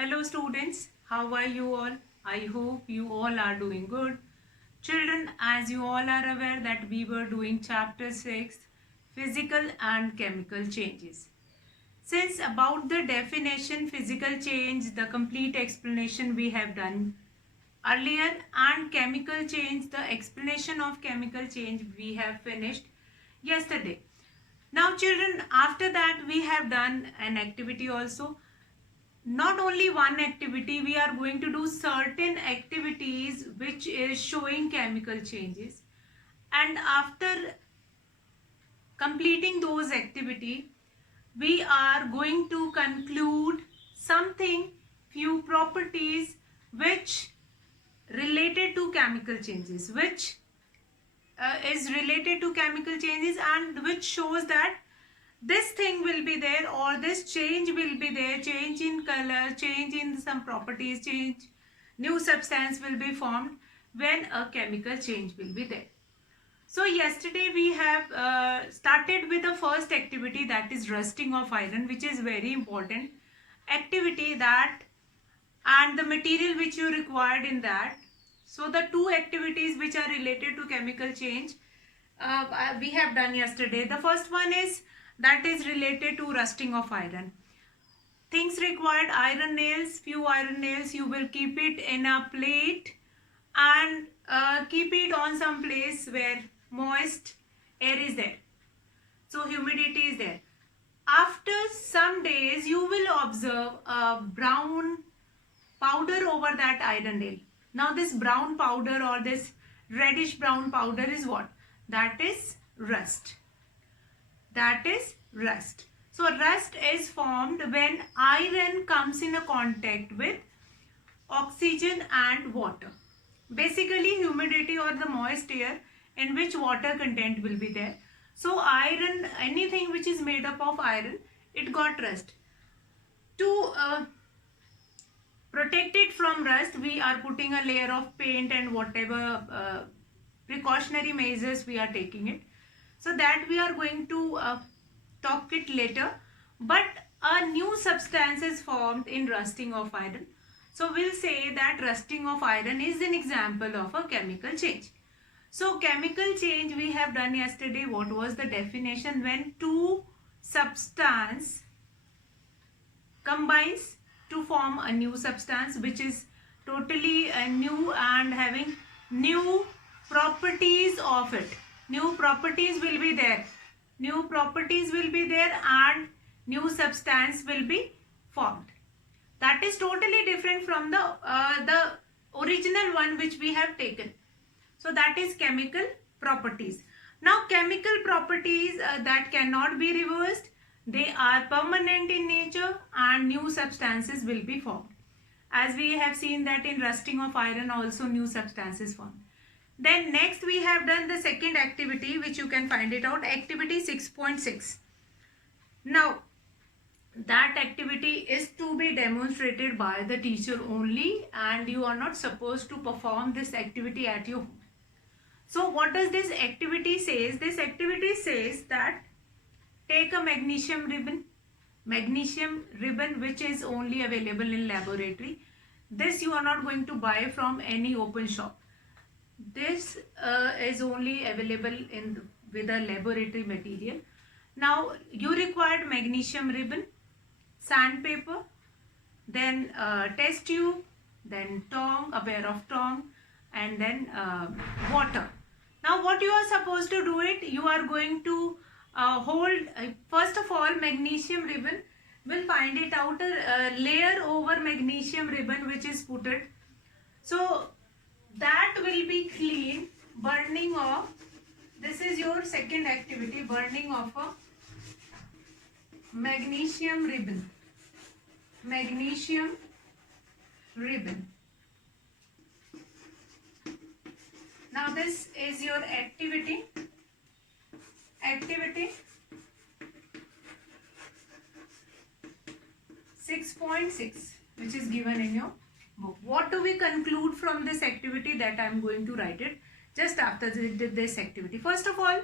Hello students, how are you all? I hope you all are doing good. Children, as you all are aware that we were doing chapter 6, physical and chemical changes. Since about the definition physical change, the complete explanation we have done earlier, and chemical change, the explanation of chemical change we have finished yesterday. Now children, after that we have done an activity also. Not only one activity, we are going to do certain activities which is showing chemical changes, and after completing those activity we are going to conclude something, few properties which related to chemical changes, which is related to chemical changes and which shows that this thing will be there or this change will be there, change in color, change in some properties, change, new substance will be formed when a chemical change will be there. So yesterday we have started with the first activity, that is rusting of iron, which is very important activity, that and the material which you required in that. So the two activities which are related to chemical change we have done yesterday. The first one is that is related to rusting of iron. Things required: iron nails, few iron nails. You will keep it in a plate and keep it on some place where moist air is there, so humidity is there. After some days you will observe a brown powder over that iron nail. Now this brown powder or this reddish brown powder is what? That is rust. That is rust. So rust is formed when iron comes in a contact with oxygen and water. Basically humidity or the moist air in which water content will be there. So iron, anything which is made up of iron, it got rust. To protect it from rust, we are putting a layer of paint and whatever precautionary measures we are taking it. So that we are going to talk it later. But a new substance is formed in rusting of iron. So we'll say that rusting of iron is an example of a chemical change. So chemical change we have done yesterday. What was the definition? When two substance combines to form a new substance which is totally new and having new properties of it. New properties will be there. New properties will be there and new substance will be formed. That is totally different from the original one which we have taken. So that is chemical properties. Now chemical properties that cannot be reversed, they are permanent in nature and new substances will be formed. As we have seen that in rusting of iron also new substances formed. Then next we have done the second activity which you can find it out, activity 6.6. Now that activity is to be demonstrated by the teacher only and you are not supposed to perform this activity at your home. So what does this activity says? This activity says that take a magnesium ribbon which is only available in laboratory. This you are not going to buy from any open shop. This is only available with a laboratory material. Now you required magnesium ribbon, sandpaper, then test tube, then tongue, a pair of tongue, and then water. Now what you are supposed to do it, you are going to hold, first of all magnesium ribbon, will find it outer layer over magnesium ribbon which is put it. So that will be clean, burning of, this is your second activity, burning of a magnesium ribbon. Magnesium ribbon. Now this is your activity. Activity 6.6 which is given in your book. What do we conclude from this activity? That I am going to write it just after this activity. First of all,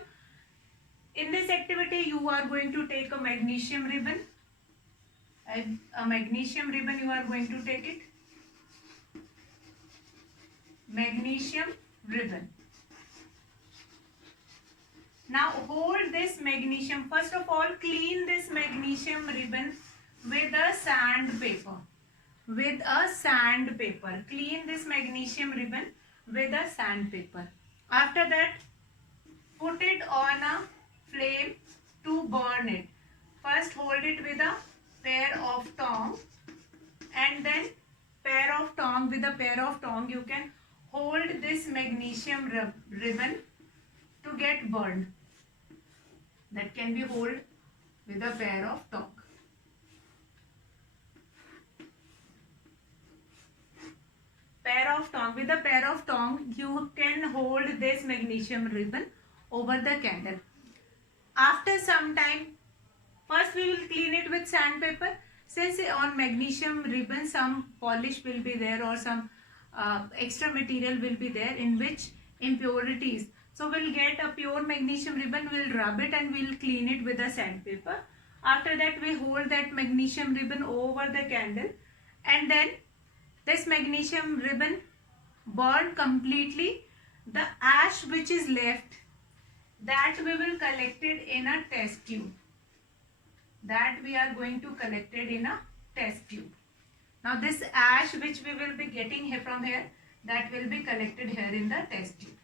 in this activity you are going to take a magnesium ribbon A magnesium ribbon, you are going to take it. Magnesium ribbon. Now hold this magnesium. First of all, clean this magnesium ribbon with a sandpaper. With a sandpaper. Clean this magnesium ribbon with a sandpaper. After that, put it on a flame to burn it. First hold it with a pair of tongs, and then with a pair of tongs you can hold this magnesium ribbon to get burned. That can be held with a pair of tongs. With a pair of tongs you can hold this magnesium ribbon over the candle. After some time, first we will clean it with sandpaper. Since on magnesium ribbon some polish will be there or some extra material will be there in which impurities. So we'll get a pure magnesium ribbon, we'll rub it and we'll clean it with a sandpaper. After that we hold that magnesium ribbon over the candle, and then this magnesium ribbon burn completely. The ash which is left, that we will collect it in a test tube. That we are going to collect it in a test tube. Now this ash which we will be getting here from here, that will be collected here in the test tube.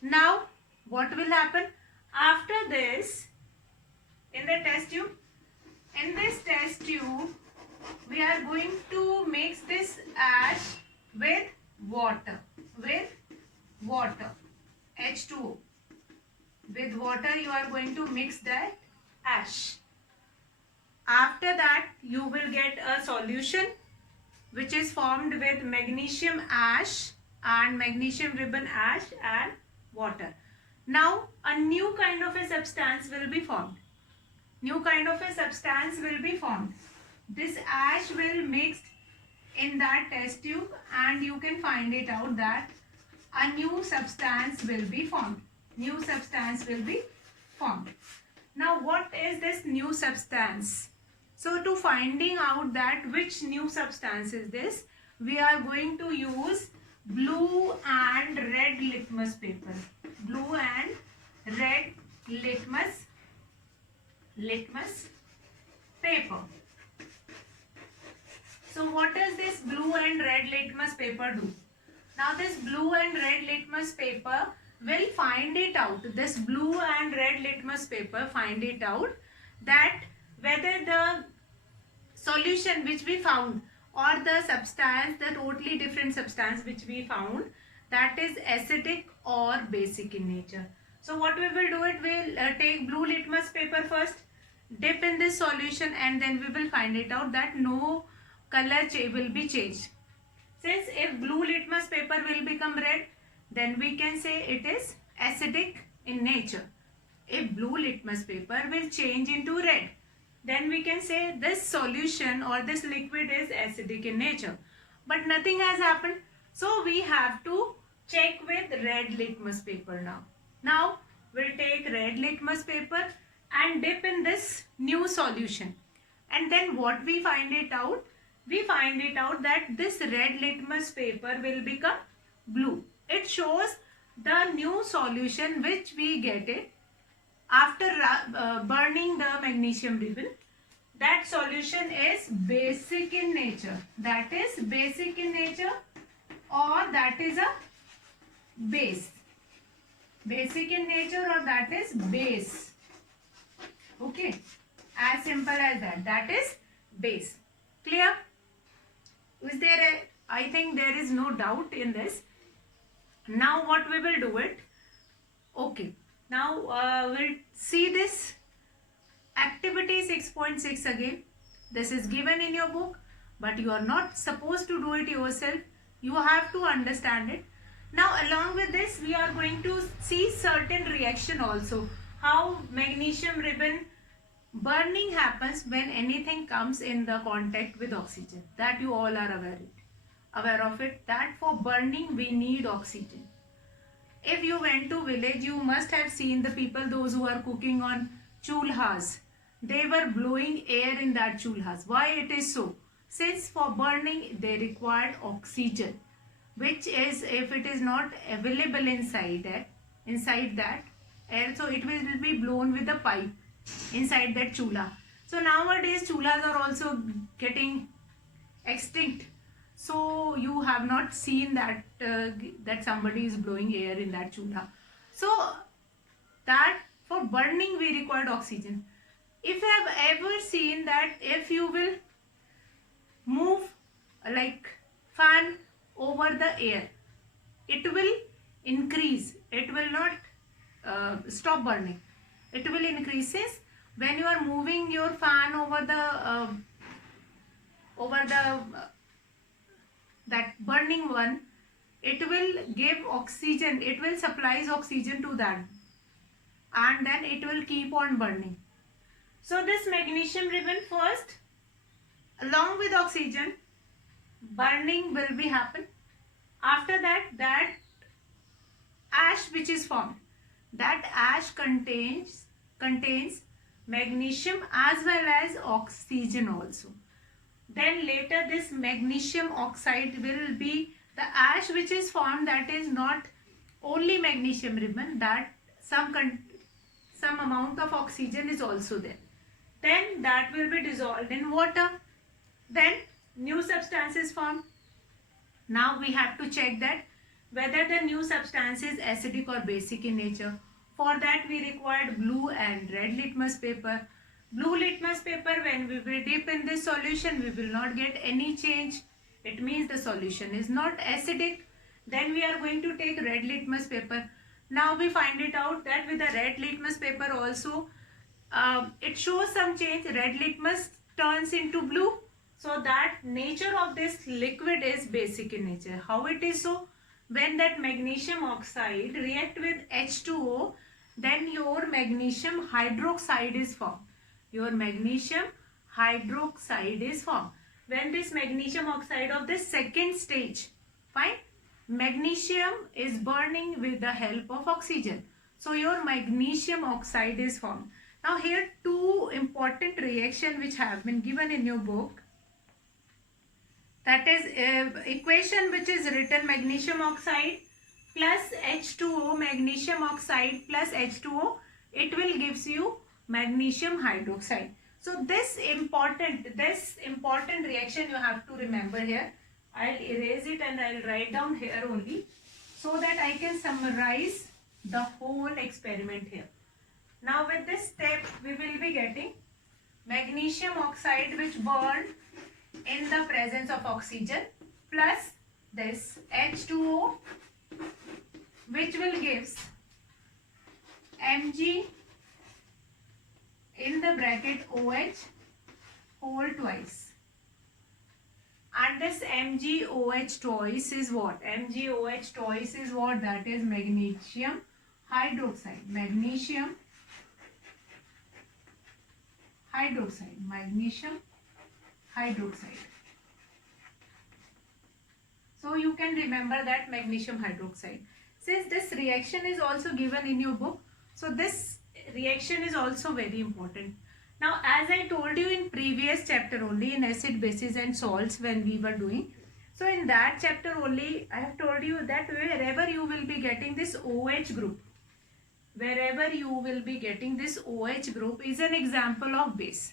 Now what will happen after this? In the test tube, in this test tube we are going to mix this ash with water, H2O. With water you are going to mix that ash. After that you will get a solution which is formed with magnesium ash and magnesium ribbon ash and water. Now a new kind of a substance will be formed. This ash will mix in that test tube and you can find it out that a new substance will be formed. Now what is this new substance? So to finding out that which new substance is this, we are going to use blue and red litmus paper. Blue and red litmus paper. So what does this blue and red litmus paper do? Now this blue and red litmus paper will find it out. This blue and red litmus paper find it out that whether the solution which we found or the substance, the totally different substance which we found, that is acidic or basic in nature. So what we will do it, we'll take blue litmus paper first, dip in this solution, and then we will find it out that no color will be changed. Since if blue litmus paper will become red, then we can say it is acidic in nature. If blue litmus paper will change into red, then we can say this solution or this liquid is acidic in nature. But nothing has happened. So we have to check with red litmus paper now. Now we'll take red litmus paper and dip in this new solution. And then what we find it out? We find it out that this red litmus paper will become blue. It shows the new solution which we get it after burning the magnesium ribbon. That solution is basic in nature. That is basic in nature, or that is a base. Basic in nature, or that is base. Okay. As simple as that. That is base. Clear? Is there a, I think there is no doubt in this. Now what we will do it? Okay. Now we'll see this activity 6.6 again. This is given in your book, but you are not supposed to do it yourself. You have to understand it. Now along with this, we are going to see certain reaction also. How magnesium ribbon burning happens when anything comes in the contact with oxygen. That you all are aware of it. That for burning we need oxygen. If you went to village, you must have seen the people, those who are cooking on chulhas. they were blowing air in that chulhas. Why it is so? Since for burning they required oxygen, which is, if it is not available inside that air, so it will be blown with the pipe inside that chula. So nowadays chulhas are also getting extinct. So you have not seen that that somebody is blowing air in that chula. So that for burning we required oxygen. If you have ever seen that if you will move like fan over the air, it will increase, it will not stop burning, it will increase. Since when you are moving your fan over the that burning one, it will give oxygen, it will supplies oxygen to that, and then it will keep on burning. So this magnesium ribbon, first along with oxygen burning will be happen. After that ash which is formed, that ash contains magnesium as well as oxygen also. Then later this magnesium oxide will be the ash which is formed, that is not only magnesium ribbon, that some amount of oxygen is also there. Then that will be dissolved in water. Then new substance is formed. Now we have to check that whether the new substance is acidic or basic in nature. For that we required blue and red litmus paper. Blue litmus paper, when we will dip in this solution, we will not get any change. It means the solution is not acidic. Then we are going to take red litmus paper. Now we find it out that with the red litmus paper also, it shows some change. Red litmus turns into blue. So that nature of this liquid is basic in nature. How it is so? When that magnesium oxide react with H2O, then your magnesium hydroxide is formed. Your magnesium hydroxide is formed. When this magnesium oxide of the second stage, fine, magnesium is burning with the help of oxygen. So your magnesium oxide is formed. Now here two important reaction which have been given in your book. That is equation which is written magnesium oxide plus H2O, magnesium oxide plus H2O, it will gives you magnesium hydroxide. So this important reaction you have to remember here. I'll erase it and I'll write down here only so that I can summarize the whole experiment here. Now with this step we will be getting magnesium oxide which burned in the presence of oxygen plus this H2O which will gives Mg in the bracket OH whole twice, and this MgOH twice is what? MgOH twice is what? That is magnesium hydroxide. Magnesium hydroxide. Magnesium hydroxide. So you can remember that magnesium hydroxide. Since this reaction is also given in your book, so this reaction is also very important. Now as I told you in previous chapter only, in acid, bases and salts when we were doing, so in that chapter only I have told you that wherever you will be getting this OH group, wherever you will be getting this OH group is an example of base.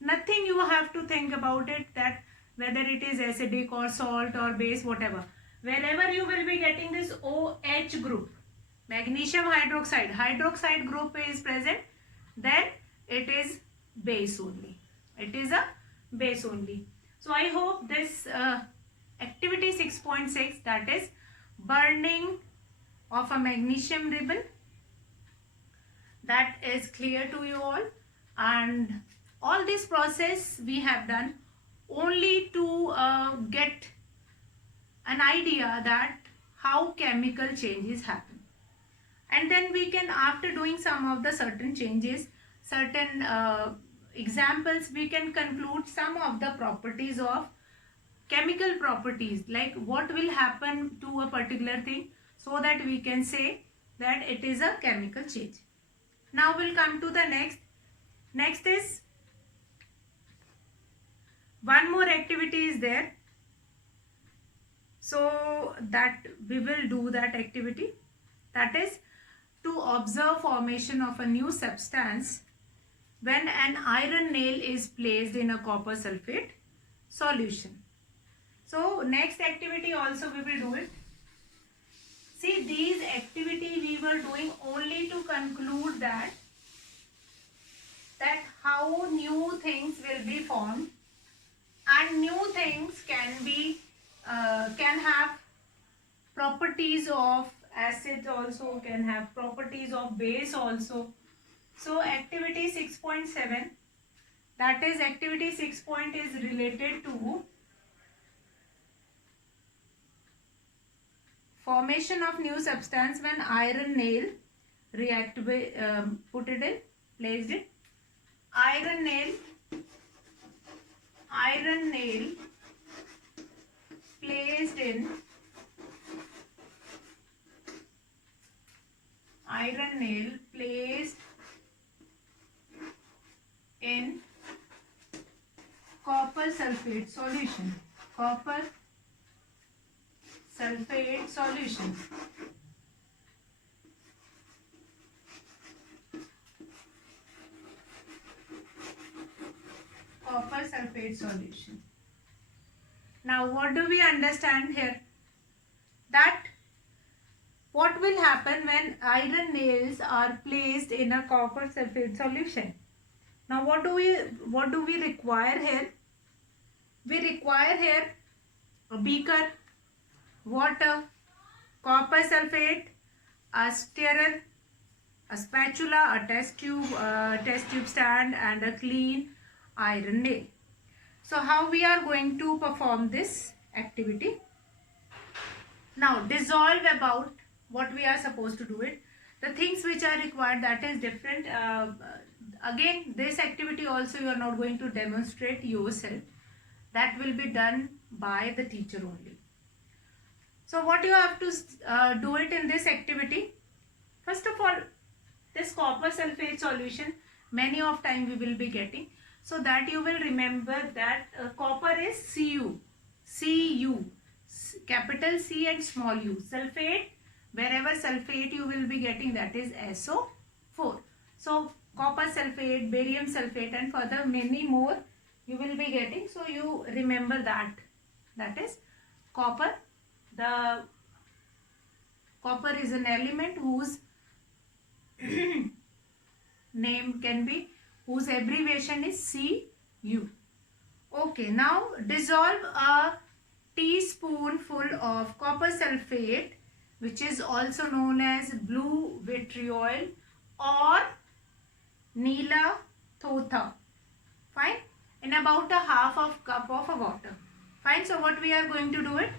Nothing you have to think about it, that whether it is acidic or salt or base, whatever. Wherever you will be getting this OH group, magnesium hydroxide, hydroxide group is present, then it is base only. It is a base only. So I hope this activity 6.6, that is burning of a magnesium ribbon, that is clear to you all. And all this process we have done only to get an idea that how chemical changes happen. And then we can, after doing some of the certain changes, certain examples, we can conclude some of the properties of chemical properties, like what will happen to a particular thing, so that we can say that it is a chemical change. Now we'll come to the next. Next is one more activity is there. So that we will do that activity. That is to observe formation of a new substance when an iron nail is placed in a copper sulfate solution. So next activity also we will do it. See, these activity we were doing only to conclude that how new things will be formed, and new things can be can have properties of acid, also can have properties of base also. So activity 6.7, that is activity 6 point is related to formation of new substance when iron nail put it in, placed it, iron nail placed in copper sulfate solution. Copper sulfate solution. Copper sulfate solution. Now what do we understand here? That what will happen when iron nails are placed in a copper sulfate solution? Now what do we require here? We require here a beaker, water, copper sulfate, a stirrer, a spatula, a test tube stand, and a clean iron nail. So how we are going to perform this activity? Now dissolve about what we are supposed to do it. The things which are required, that is different. Again, this activity also you are not going to demonstrate yourself. That will be done by the teacher only. So what you have to do it in this activity? First of all, this copper sulfate solution many of time we will be getting. So that you will remember that copper is Cu, capital C and small u. Sulfate, wherever sulfate you will be getting, that is SO4. So copper sulfate, barium sulfate, and further many more you will be getting. So you remember that. That is copper. The copper is an element whose name can be, whose abbreviation is Cu. Okay, now dissolve a teaspoonful of copper sulfate, which is also known as blue vitriol or Neela Thotha. Fine. In about a half of cup of water. Fine. So what we are going to do it?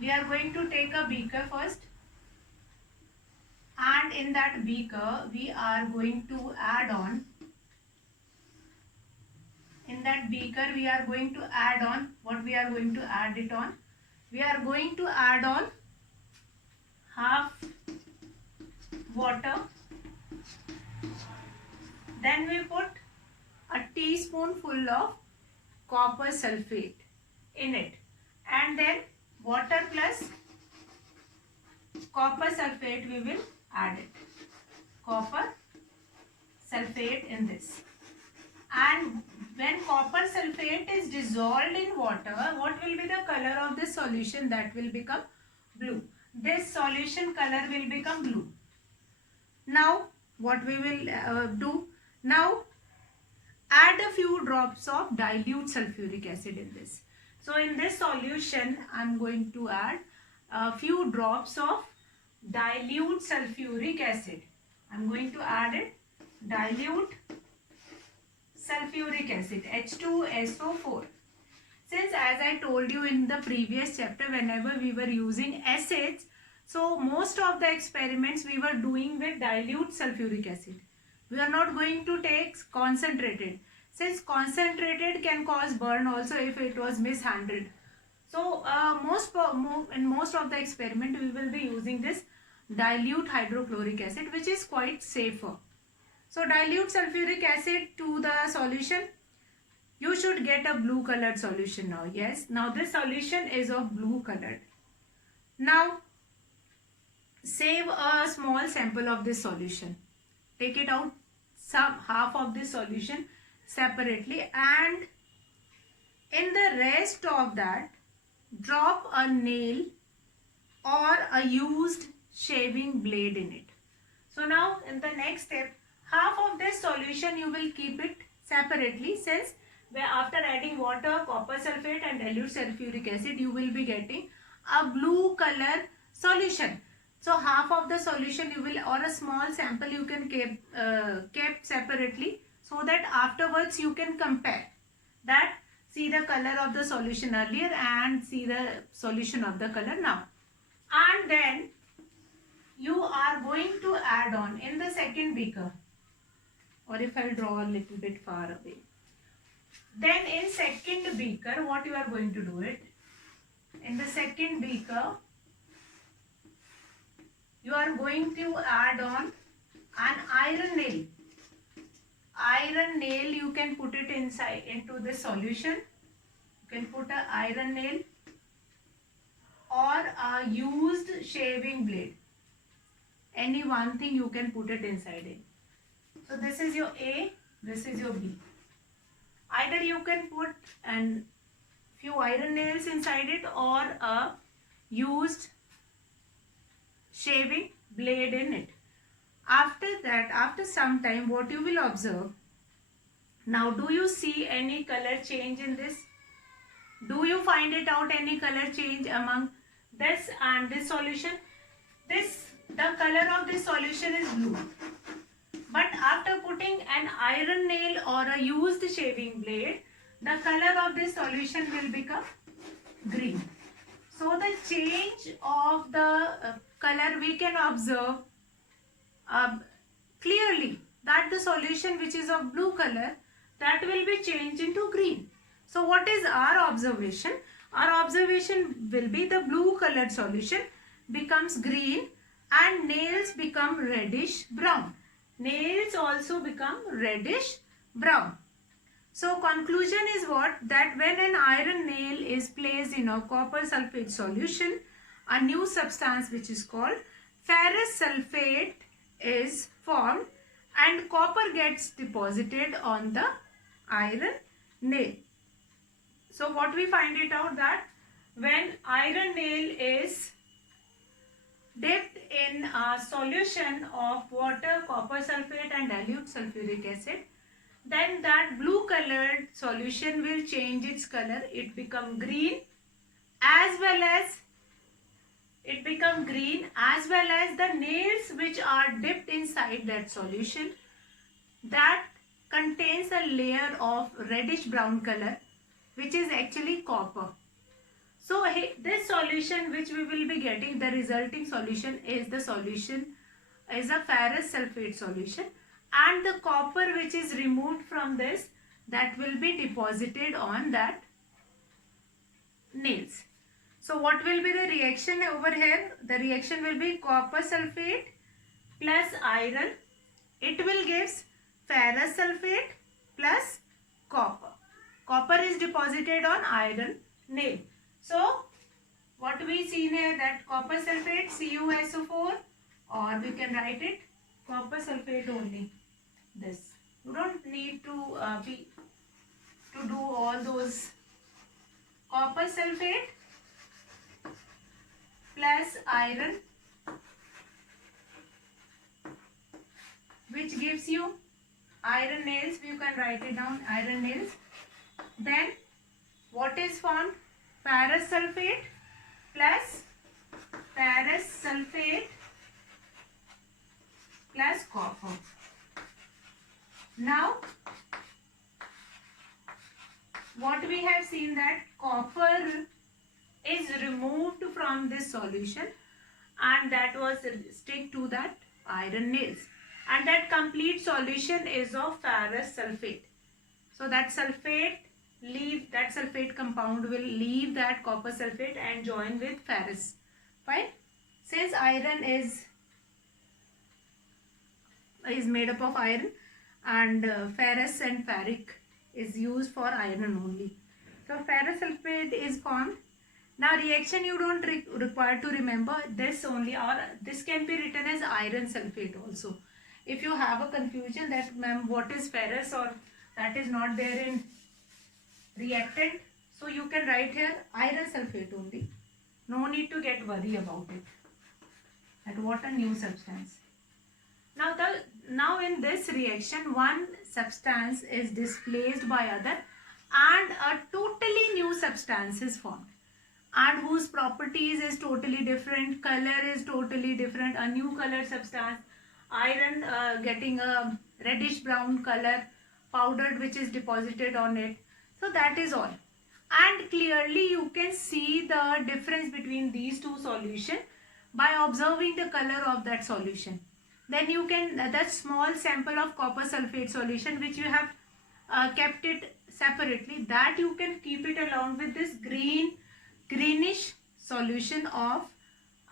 We are going to take a beaker first, and in that beaker we are going to add on. In that beaker we are going to add on, what we are going to add it on? We are going to add on half water. Then we put a teaspoonful of copper sulfate in it, and then water plus copper sulfate we will add it. Copper sulfate in this. And when copper sulfate is dissolved in water, what will be the color of this solution? That will become blue. This solution color will become blue. Now what we will do? Now add a few drops of dilute sulfuric acid in this. So in this solution I am going to add a few drops of dilute sulfuric acid. I am going to add it, dilute sulfuric acid, H2SO4. Since as I told you in the previous chapter, whenever we were using acids, so most of the experiments we were doing with dilute sulfuric acid. We are not going to take concentrated, since concentrated can cause burn also if it was mishandled. So in most of the experiment we will be using this dilute hydrochloric acid, which is quite safer. So dilute sulfuric acid to the solution. You should get a blue colored solution now. Yes, now this solution is of blue colored. Now save a small sample of this solution. Take it out, some half of this solution separately, and in the rest of that drop a nail or a used shaving blade in it. So now in the next step, half of this solution you will keep it separately, since where after adding water, copper sulfate and dilute sulfuric acid, you will be getting a blue color solution. So half of the solution you will, or a small sample you can keep separately, so that afterwards you can compare that, see the color of the solution earlier and see the solution of the color now. And then you are going to add on in the second beaker, or if I'll draw a little bit far away, then in second beaker what you are going to do it, in the second beaker you are going to add on an iron nail. Iron nail, you can put it inside into the solution. You can put an iron nail or a used shaving blade. Any one thing you can put it inside it. So this is your A, this is your B. Either you can put a few iron nails inside it or a used shaving blade in it. After that, after some time, what you will observe, now do you see any color change in this? Do you find it out any color change among this and this solution? The color of this solution is blue. But after putting an iron nail or a used shaving blade, the color of this solution will become green. So the change of the color we can observe clearly, that the solution which is of blue color, that will be changed into green. So what is our observation? Our observation will be the blue colored solution becomes green and nails become reddish brown. Nails also become reddish brown. So conclusion is what? That when an iron nail is placed in a copper sulfate solution, a new substance which is called ferrous sulfate is formed and copper gets deposited on the iron nail. So what we find it out, that when iron nail is dipped in a solution of water, copper sulfate and dilute sulfuric acid, then that blue colored solution will change its color. It become green, as well as the nails which are dipped inside that solution, that contains a layer of reddish brown color, which is actually copper. So this solution which we will be getting, the resulting solution is a ferrous sulfate solution, and the copper which is removed from this, that will be deposited on that nails. So what will be the reaction over here? The reaction will be copper sulfate plus iron. It will give ferrous sulfate plus copper. Copper is deposited on iron nail. So what we see here, that copper sulfate CuSO4, or we can write it copper sulfate only. This, you don't need to do all those. Copper sulfate plus iron, which gives you iron nails. You can write it down, iron nails. Then what is formed? Ferrous sulfate plus copper. Now what we have seen, that copper is removed from this solution and that was stick to that iron nails, and that complete solution is of ferrous sulfate. So that sulfate compound will leave that copper sulfate and join with ferrous. Fine. Since iron is is made up of iron, and ferrous and ferric is used for iron only. So ferrous sulfate is formed. Now reaction you don't require to remember this only, or this can be written as iron sulfate also. If you have a confusion that ma'am what is ferrous, or that is not there in reactant, so you can write here iron sulfate only. No need to get worry about it. And what a new substance. Now in this reaction, one substance is displaced by other, and a totally new substance is formed, and whose properties is totally different, color is totally different, a new color substance, iron getting a reddish brown color, powdered, which is deposited on it. So that is all. And clearly you can see the difference between these two solutions by observing the color of that solution. Then you can, that small sample of copper sulfate solution which you have kept it separately, that you can keep it along with this greenish solution of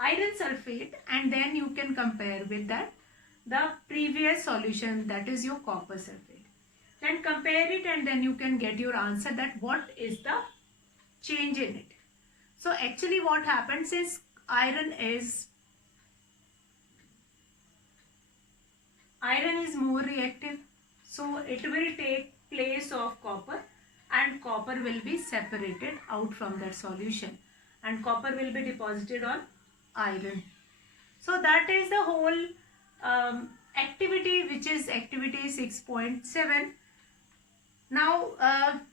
iron sulfate, and then you can compare with that the previous solution, that is your copper sulfate. Then compare it, and then you can get your answer that what is the change in it. So actually what happens is iron is more reactive, so it will take place of copper, and copper will be separated out from that solution, and copper will be deposited on iron. So that is the whole activity, which is activity 6.7. Now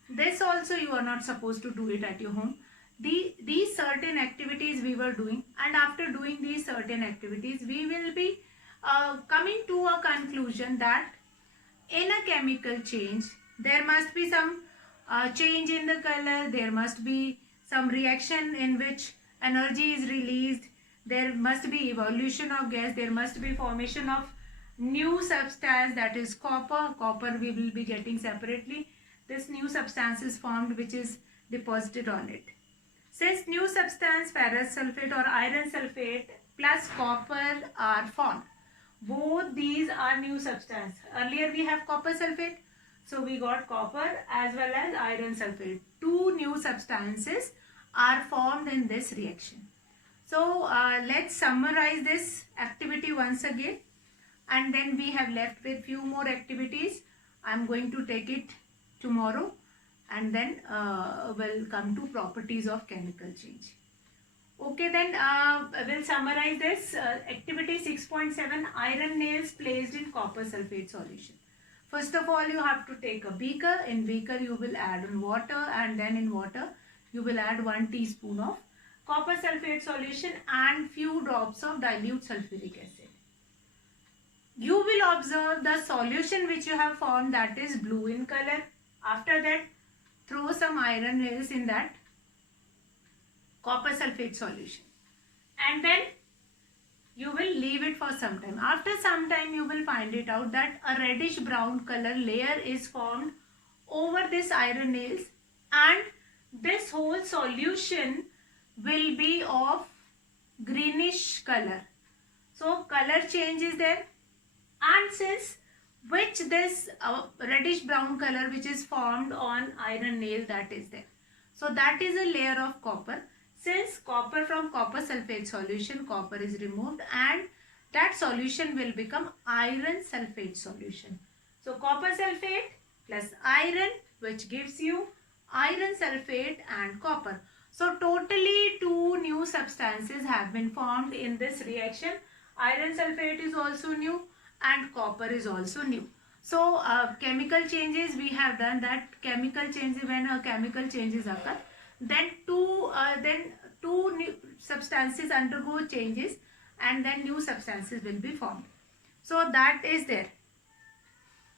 this also you are not supposed to do it at your home. These certain activities we were doing, and after doing these certain activities we will be coming to a conclusion that in a chemical change there must be some change in the color, there must be some reaction in which energy is released, there must be evolution of gas, there must be formation of new substance, that is copper we will be getting separately. This new substance is formed which is deposited on it. Since new substance ferrous sulfate or iron sulfate plus copper are formed, both these are new substance. Earlier we have copper sulfate, so we got copper as well as iron sulfate. Two new substances are formed in this reaction. So let's summarize this activity once again, and then we have left with few more activities. I'm going to take it tomorrow, and then we'll come to properties of chemical change. Okay, then we'll summarize this. Activity 6.7, iron nails placed in copper sulfate solution. First of all, you have to take a beaker. In beaker you will add in water, and then in water you will add 1 teaspoon of copper sulfate solution and few drops of dilute sulfuric acid. You will observe the solution which you have formed, that is blue in color. After that, throw some iron nails in that copper sulfate solution, and then you will leave it for some time. After some time you will find it out that a reddish brown color layer is formed over this iron nails, and this whole solution will be of greenish color. So color change is there, and since which this reddish brown color which is formed on iron nail, that is there. So that is a layer of copper. Since copper from copper sulfate solution, copper is removed, and that solution will become iron sulfate solution. So copper sulfate plus iron, which gives you iron sulfate and copper. So totally two new substances have been formed in this reaction. Iron sulfate is also new and copper is also new. So chemical changes we have done, that chemical changes, when a chemical changes occur, then two new substances undergo changes, and then new substances will be formed. So that is there.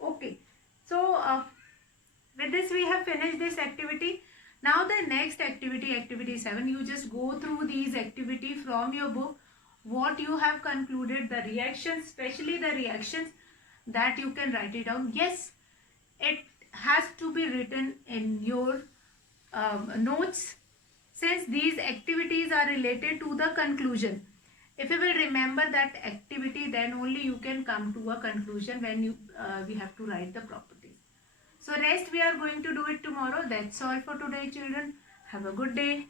Okay, so with this we have finished this activity. Now the next activity, activity 7, you just go through these activity from your book, what you have concluded, the reactions, especially the reactions, that you can write it down. Yes, it has to be written in your notes, since these activities are related to the conclusion. If you will remember that activity, then only you can come to a conclusion when we have to write the properties. So rest we are going to do it tomorrow. That's all for today, children. Have a good day.